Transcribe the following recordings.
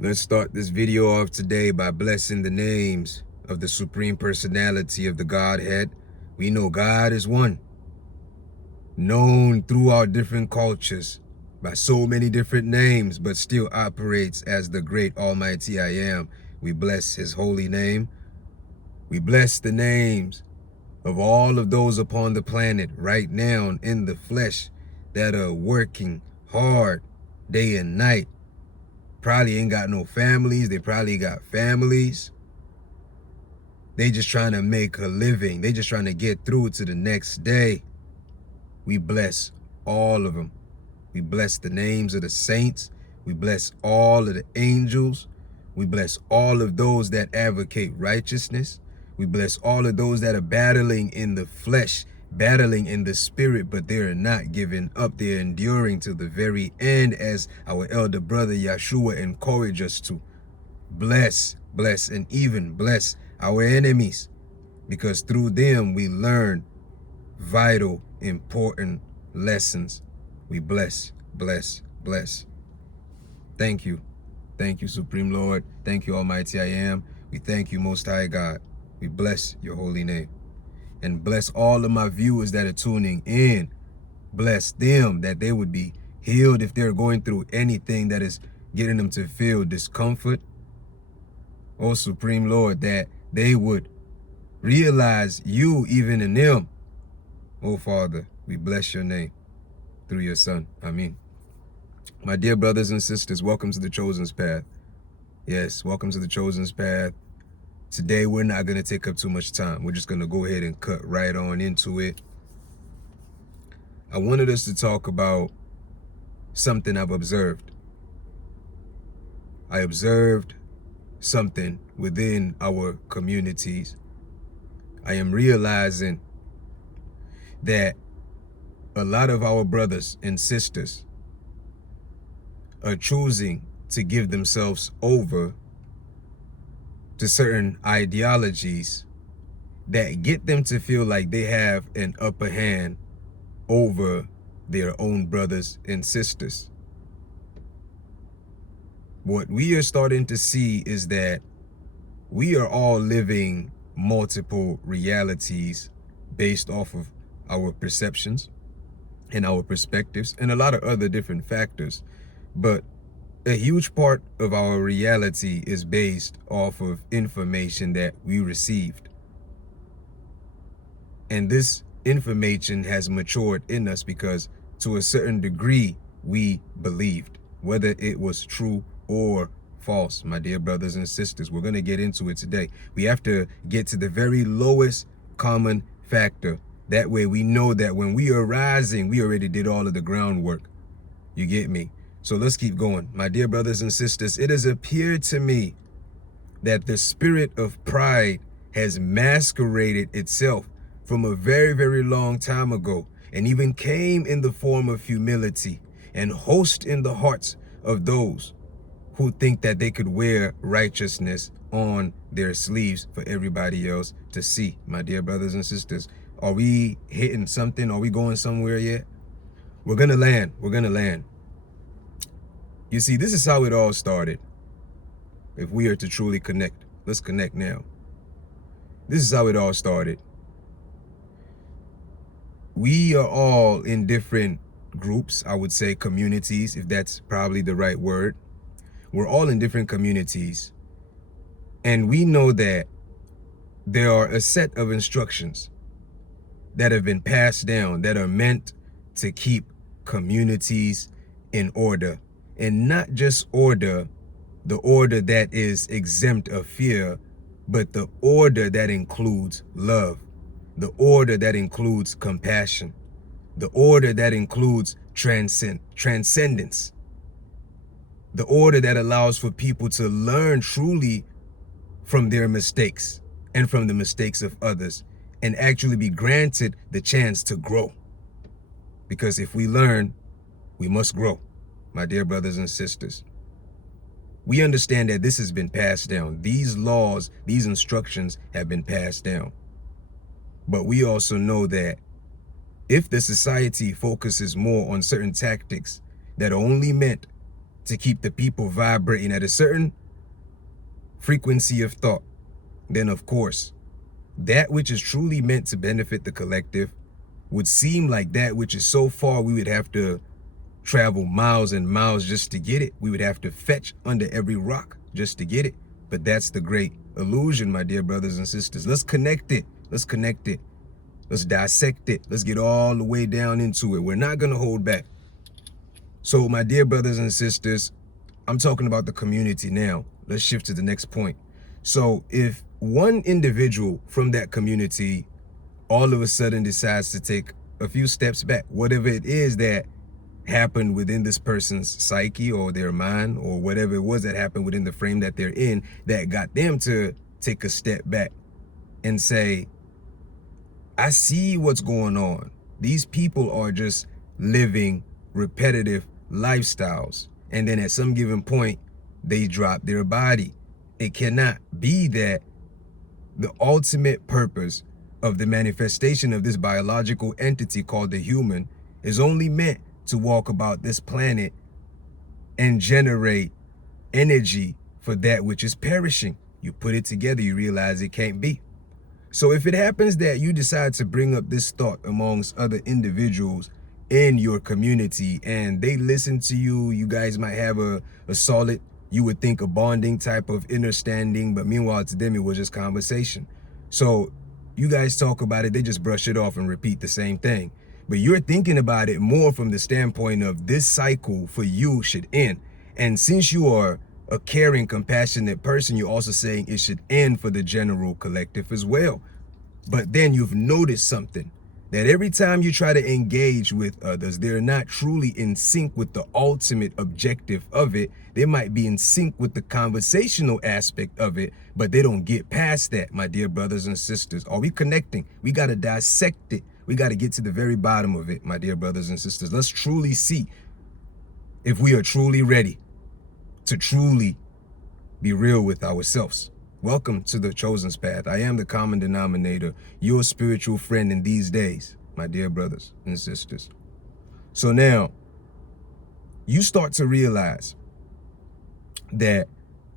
Let's start this video off today by blessing the names of the Supreme Personality of the Godhead. We know God is one, known throughout different cultures by so many different names, but still operates as the great Almighty I Am. We bless his holy name. We bless the names of all of those upon the planet right now in the flesh that are working hard day and night. Probably ain't got no families. They probably got families. They just trying to make a living. They just trying to get through to the next day. We bless all of them. We bless the names of the saints. We bless all of the angels. We bless all of those that advocate righteousness. We bless all of those that are battling in the flesh, battling in the spirit, but they're not giving up. They're enduring to the very end, as our elder brother Yeshua encouraged us to. Bless, and even bless our enemies, because through them we learn vital, important lessons. We bless. Thank you. Thank you, Supreme Lord. Thank you, Almighty I Am. We thank you, Most High God. We bless your holy name. And bless all of my viewers that are tuning in. Bless them that they would be healed if they're going through anything that is getting them to feel discomfort. Oh, Supreme Lord, that they would realize you even in them. Oh, Father, we bless your name through your Son. Amen. My dear brothers and sisters, welcome to the Chosen's Path. Yes, welcome to the Chosen's Path. Today, we're not going to take up too much time. We're just going to go ahead and cut right on into it. I wanted us to talk about something I've observed. I observed something within our communities. I am realizing that a lot of our brothers and sisters are choosing to give themselves over to certain ideologies that get them to feel like they have an upper hand over their own brothers and sisters. What we are starting to see is that we are all living multiple realities based off of our perceptions and our perspectives and a lot of other different factors. But a huge part of our reality is based off of information that we received. And this information has matured in us because to a certain degree, we believed, whether it was true or false. My dear brothers and sisters, we're going to get into it today. We have to get to the very lowest common factor. That way we know that when we are rising, we already did all of the groundwork. You get me? So let's keep going. My dear brothers and sisters, it has appeared to me that the spirit of pride has masqueraded itself from a very, very long time ago, and even came in the form of humility and host in the hearts of those who think that they could wear righteousness on their sleeves for everybody else to see. My dear brothers and sisters, are we hitting something? Are we going somewhere yet? We're going to land. We're going to land. You see, this is how it all started. If we are to truly connect, let's connect now. This is how it all started. We are all in different groups, I would say communities, if that's probably the right word. We're all in different communities. And we know that there are a set of instructions that have been passed down that are meant to keep communities in order. And not just order, the order that is exempt of fear, but the order that includes love, the order that includes compassion, the order that includes transcendence, the order that allows for people to learn truly from their mistakes and from the mistakes of others, and actually be granted the chance to grow. Because if we learn, we must grow, my dear brothers and sisters. We understand that this has been passed down. These laws, these instructions have been passed down. But we also know that if the society focuses more on certain tactics that are only meant to keep the people vibrating at a certain frequency of thought, then of course, that which is truly meant to benefit the collective would seem like that which is so far we would have to travel miles and miles just to get it. We would have to fetch under every rock just to get it. But that's the great illusion, my dear brothers and sisters. Let's connect it. Let's connect it. Let's dissect it. Let's get all the way down into it. We're not going to hold back. So, my dear brothers and sisters, I'm talking about the community now. Let's shift to the next point. So, if one individual from that community all of a sudden decides to take a few steps back, whatever it is that happened within this person's psyche or their mind or whatever it was that happened within the frame that they're in that got them to take a step back and say, I see what's going on. These people are just living repetitive lifestyles. And then at some given point, they drop their body. It cannot be that the ultimate purpose of the manifestation of this biological entity called the human is only meant to walk about this planet and generate energy for that which is perishing. You put it together, you realize it can't be. So if it happens that you decide to bring up this thought amongst other individuals in your community and they listen to you, you guys might have a solid, you would think a bonding type of understanding, but meanwhile to them it was just conversation. So you guys talk about it, they just brush it off and repeat the same thing. But you're thinking about it more from the standpoint of this cycle for you should end. And since you are a caring, compassionate person, you're also saying it should end for the general collective as well. But then you've noticed something, that every time you try to engage with others, they're not truly in sync with the ultimate objective of it. They might be in sync with the conversational aspect of it, but they don't get past that, my dear brothers and sisters. Are we connecting? We got to dissect it. We got to get to the very bottom of it, my dear brothers and sisters. Let's truly see if we are truly ready to truly be real with ourselves. Welcome to the Chosen's Path. I am the common denominator, your spiritual friend in these days, my dear brothers and sisters. So now, you start to realize that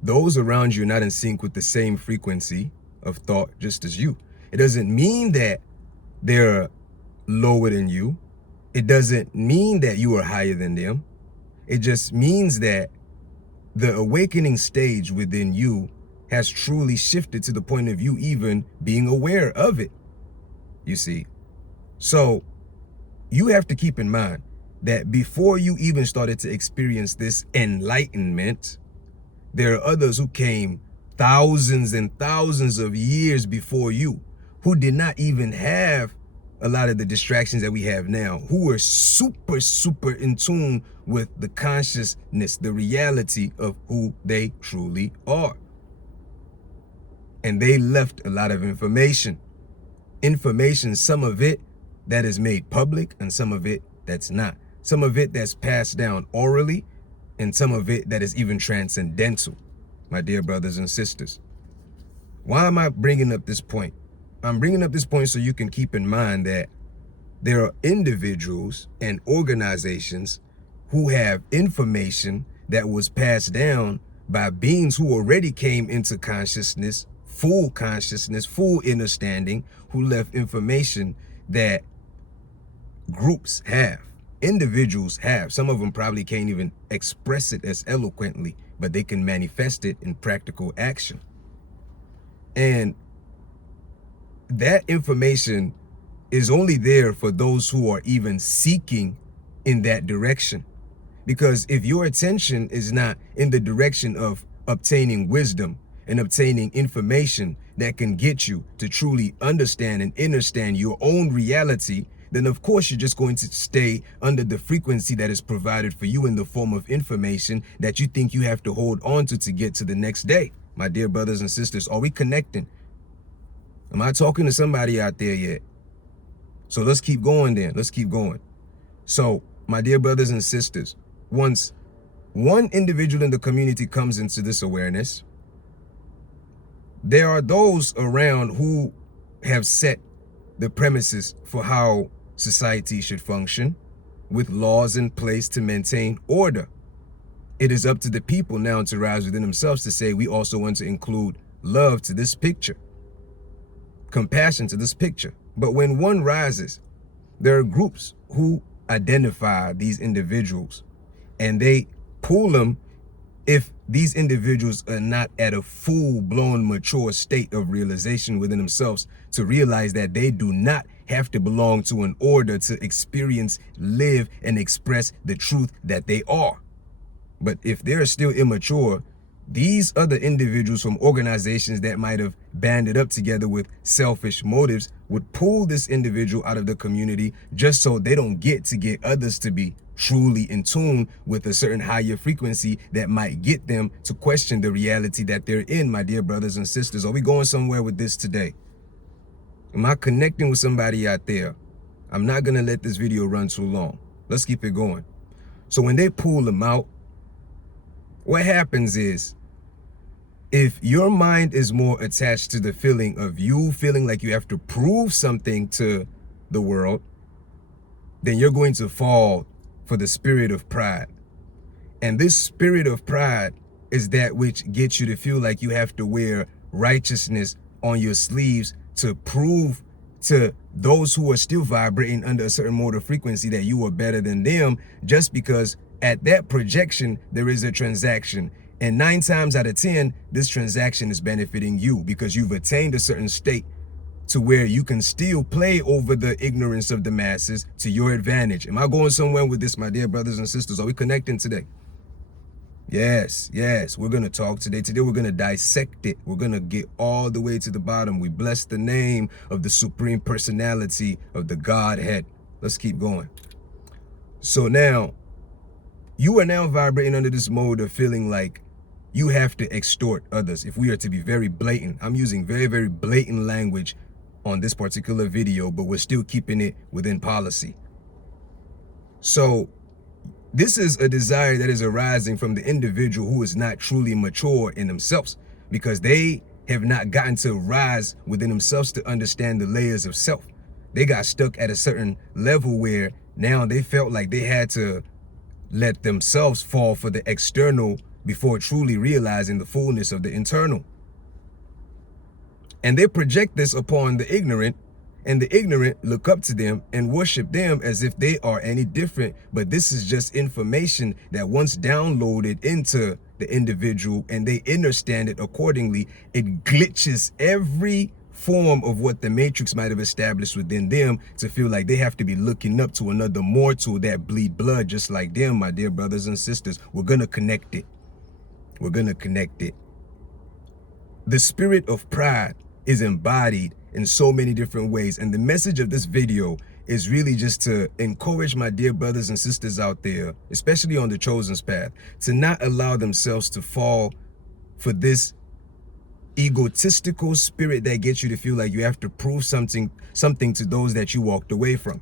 those around you are not in sync with the same frequency of thought just as you. It doesn't mean that they're lower than you. It doesn't mean that you are higher than them. It just means that the awakening stage within you has truly shifted to the point of you even being aware of it, you see. So you have to keep in mind that before you even started to experience this enlightenment, there are others who came thousands and thousands of years before you who did not even have a lot of the distractions that we have now, who were super, super in tune with the consciousness, the reality of who they truly are. And they left a lot of information, some of it that is made public and some of it that's not. Some of it that's passed down orally and some of it that is even transcendental, my dear brothers and sisters. Why am I bringing up this point? I'm bringing up this point so you can keep in mind that there are individuals and organizations who have information that was passed down by beings who already came into consciousness, full understanding, who left information that groups have, individuals have. Some of them probably can't even express it as eloquently, but they can manifest it in practical action. And that information is only there for those who are even seeking in that direction. Because if your attention is not in the direction of obtaining wisdom and obtaining information that can get you to truly understand and understand your own reality, then of course you're just going to stay under the frequency that is provided for you in the form of information that you think you have to hold on to get to the next day. My dear brothers and sisters, are we connecting? Am I talking to somebody out there yet? So let's keep going then. Let's keep going. So, my dear brothers and sisters, once one individual in the community comes into this awareness, there are those around who have set the premises for how society should function with laws in place to maintain order. It is up to the people now to rise within themselves to say, we also want to include love to this picture, compassion to this picture. But when one rises, there are groups who identify these individuals and they pull them if these individuals are not at a full-blown mature state of realization within themselves to realize that they do not have to belong to an order to experience, live, and express the truth that they are. But if they're still immature, these other individuals from organizations that might have banded up together with selfish motives would pull this individual out of the community just so they don't get others to be truly in tune with a certain higher frequency that might get them to question the reality that they're in, my dear brothers and sisters. Are we going somewhere with this today? Am I connecting with somebody out there? I'm not going to let this video run too long. Let's keep it going. So when they pull them out, what happens is, if your mind is more attached to the feeling of you feeling like you have to prove something to the world, then you're going to fall for the spirit of pride. And this spirit of pride is that which gets you to feel like you have to wear righteousness on your sleeves to prove to those who are still vibrating under a certain mode of frequency that you are better than them, just because at that projection there is a transaction. And 9 times out of 10, this transaction is benefiting you because you've attained a certain state to where you can still play over the ignorance of the masses to your advantage. Am I going somewhere with this, my dear brothers and sisters? Are we connecting today? Yes, we're going to talk today. Today we're going to dissect it. We're going to get all the way to the bottom. We bless the name of the Supreme Personality of the Godhead. Let's keep going. So now, you are now vibrating under this mode of feeling like you have to extort others. If we are to be very blatant, I'm using very, very blatant language on this particular video, but we're still keeping it within policy. So this is a desire that is arising from the individual who is not truly mature in themselves, because they have not gotten to rise within themselves to understand the layers of self. They got stuck at a certain level where now they felt like they had to let themselves fall for the external before truly realizing the fullness of the internal. And they project this upon the ignorant, and the ignorant look up to them and worship them as if they are any different. But this is just information that once downloaded into the individual and they understand it accordingly, it glitches every form of what the matrix might have established within them to feel like they have to be looking up to another mortal that bleed blood just like them, my dear brothers and sisters. We're going to connect it. We're going to connect it. The spirit of pride is embodied in so many different ways. And the message of this video is really just to encourage my dear brothers and sisters out there, especially on the chosen's path, to not allow themselves to fall for this egotistical spirit that gets you to feel like you have to prove something to those that you walked away from.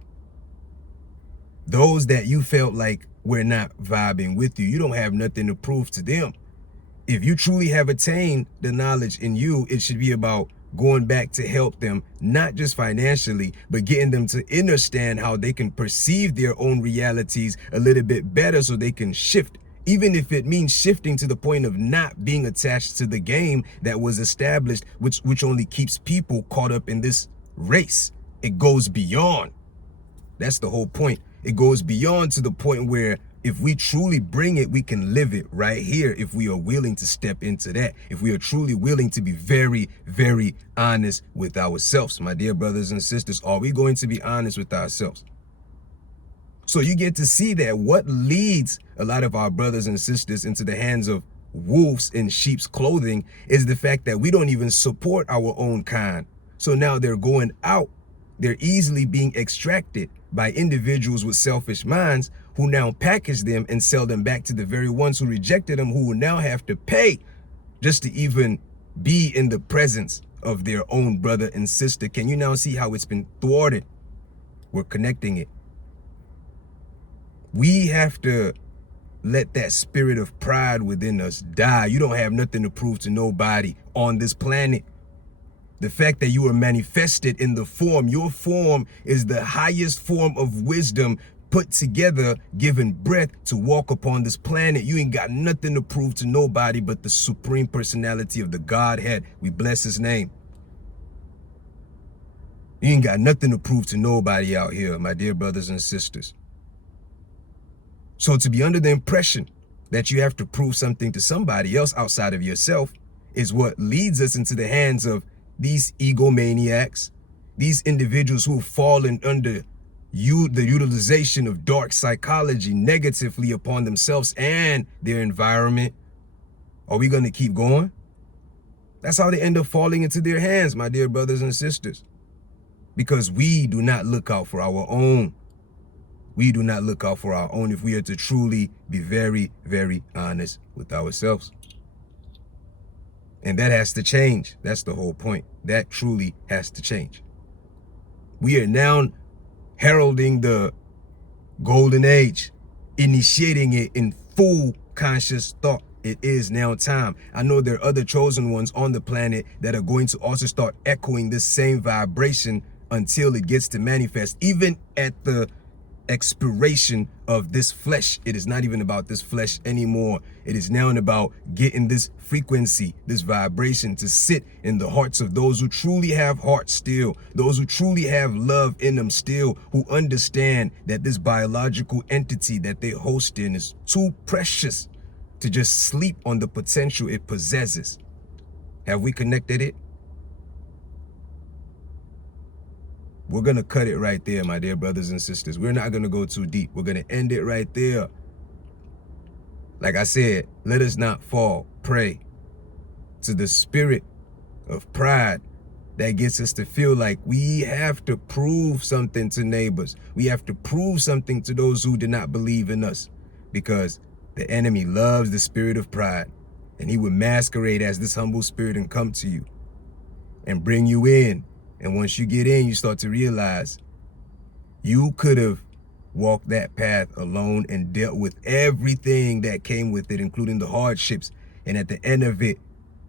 Those that you felt like were not vibing with you. You don't have nothing to prove to them. If you truly have attained the knowledge in you, it should be about going back to help them, not just financially, but getting them to understand how they can perceive their own realities a little bit better so they can shift, even if it means shifting to the point of not being attached to the game that was established, which only keeps people caught up in this race. It goes beyond. That's the whole point. It goes beyond to the point where if we truly bring it, we can live it right here if we are willing to step into that. If we are truly willing to be very, very honest with ourselves. My dear brothers and sisters, are we going to be honest with ourselves? So you get to see that what leads a lot of our brothers and sisters into the hands of wolves in sheep's clothing is the fact that we don't even support our own kind. So now they're going out. They're easily being extracted by individuals with selfish minds who now package them and sell them back to the very ones who rejected them, who will now have to pay just to even be in the presence of their own brother and sister. Can you now see how it's been thwarted? We're connecting it. We have to let that spirit of pride within us die. You don't have nothing to prove to nobody on this planet. The fact that you are manifested in the form, your form is the highest form of wisdom put together, given breath to walk upon this planet. You ain't got nothing to prove to nobody but the Supreme Personality of the Godhead. We bless his name. You ain't got nothing to prove to nobody out here, my dear brothers and sisters. So to be under the impression that you have to prove something to somebody else outside of yourself is what leads us into the hands of these egomaniacs, these individuals who have fallen under the utilization of dark psychology negatively upon themselves and their environment. Are we going to keep going? That's how they end up falling into their hands, my dear brothers and sisters. Because we do not look out for our own. We do not look out for our own if we are to truly be very, very honest with ourselves. And that has to change. That's the whole point. That truly has to change. We are now heralding the golden age, initiating it in full conscious thought. It is now time. I know there are other chosen ones on the planet that are going to also start echoing this same vibration until it gets to manifest. Even at the expiration of this flesh, it is not even about this flesh anymore. It is now about getting this frequency, this vibration to sit in the hearts of those who truly have heart still, those who truly have love in them still, who understand that this biological entity that they host in is too precious to just sleep on the potential it possesses. Have we connected it? We're going to cut it right there, my dear brothers and sisters. We're not going to go too deep. We're going to end it right there. Like I said, let us not fall prey to the spirit of pride that gets us to feel like we have to prove something to neighbors. We have to prove something to those who do not believe in us, because the enemy loves the spirit of pride, and he would masquerade as this humble spirit and come to you and bring you in. And once you get in, you start to realize you could have walked that path alone and dealt with everything that came with it, including the hardships. And at the end of it,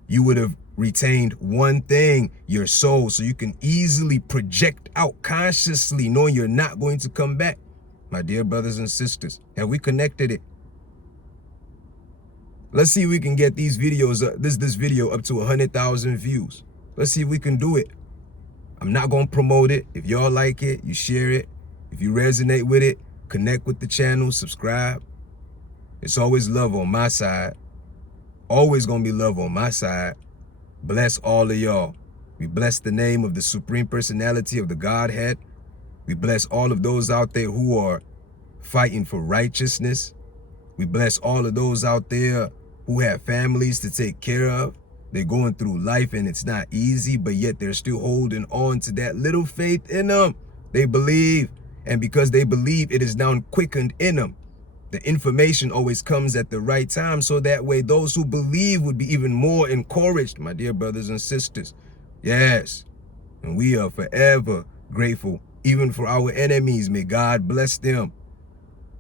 you would have retained one thing, your soul, so you can easily project out consciously, knowing you're not going to come back. My dear brothers and sisters, have we connected it? Let's see if we can get these videos, this video up to 100,000 views. Let's see if we can do it. I'm not going to promote it. If y'all like it, you share it. If you resonate with it, connect with the channel, subscribe. It's always love on my side. Always going to be love on my side. Bless all of y'all. We bless the name of the Supreme Personality of the Godhead. We bless all of those out there who are fighting for righteousness. We bless all of those out there who have families to take care of. They're going through life and it's not easy, but yet they're still holding on to that little faith in them. They believe, and because they believe, it is now quickened in them. The information always comes at the right time, so that way those who believe would be even more encouraged, my dear brothers and sisters. Yes, and we are forever grateful, even for our enemies. May God bless them.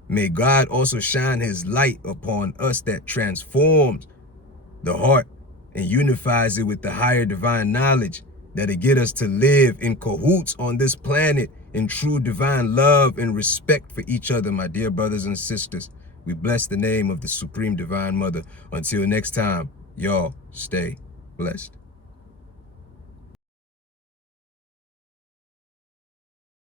May God also shine his light upon us that transforms the heart and unifies it with the higher divine knowledge that'll get us to live in cahoots on this planet in true divine love and respect for each other, my dear brothers and sisters. We bless the name of the Supreme Divine Mother. Until next time, y'all stay blessed.